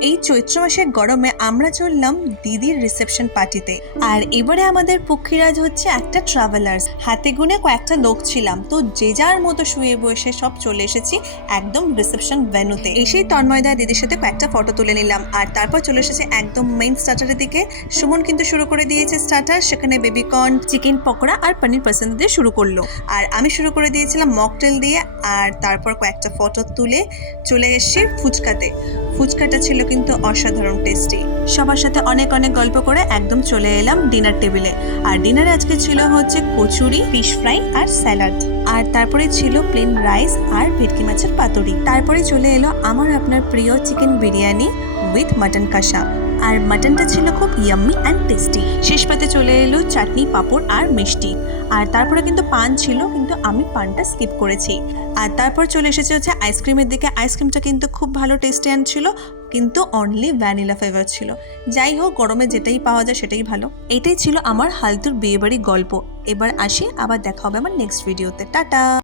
এই চৈত্র মাসের গরমে আমরা চললাম দিদির রিসেপশন পার্টিতে। আর এবারে আমাদের পক্ষীরাজ হচ্ছে একটা ট্রাভেলার্স, হাতে গুনে কয়েকটা লোক ছিলাম, তো যে যার মতো শুয়ে বসে সব চলে এসেছি একদম রিসেপশন ভেন্যুতে। এসেই তন্ময়দা দিদির সাথে কয়েকটা ফটো তুলে নিলাম, আর তারপর চলে এসেছে একদম মেইন স্টার্টারের দিকে। সুমন কিন্তু শুরু করে দিয়েছে স্টার্টার, সেখানে বেবিকর্ন, চিকেন পকোড়া আর পনির পাসিন্দা দিয়ে শুরু করলো, আর আমি শুরু করে দিয়েছিলাম মকটেল দিয়ে। আর তারপর কয়েকটা ফটো তুলে চলে এসেছি ফুচকাতে। ফুচকাটা ছিল কিন্তু অসাধারণ টেস্টি। সবার সাথে অনেক অনেক গল্প করে একদম চলে এলাম ডিনার টেবিলে। আর ডিনারে আজকে ছিল হচ্ছে কচুরি, ফিশ ফ্রাই আর স্যালাড। আর তারপরে ছিল প্লেন রাইস আর ভেটকি মাছের পাতুরি। তারপরে চলে এলো আমার আপনার প্রিয় চিকেন বিরিয়ানি উইথ মাটন কষা। আর মাটনটা ছিল খুব ইয়াম্মি অ্যান্ড টেস্টি। শেষ পাতে চলে এলো চাটনি, পাঁপড় আর মিষ্টি। আর তারপরে কিন্তু পান ছিল, কিন্তু আমি পানটা স্কিপ করেছি। আর তারপর চলে এসেছে হচ্ছে আইসক্রিমের দিকে। আইসক্রিমটা কিন্তু খুব ভালো টেস্টি অ্যান্ড ছিল, কিন্তু অনলি ভ্যানিলা ফ্লেভার ছিল। যাই হোক, গরমে যেটাই পাওয়া যায় সেটাই ভালো। এটাই ছিল আমার হালতুর বিয়েবাড়ি গল্প। এবার আসি, আবার দেখা হবে আমার নেক্সট ভিডিওতে। টাটা।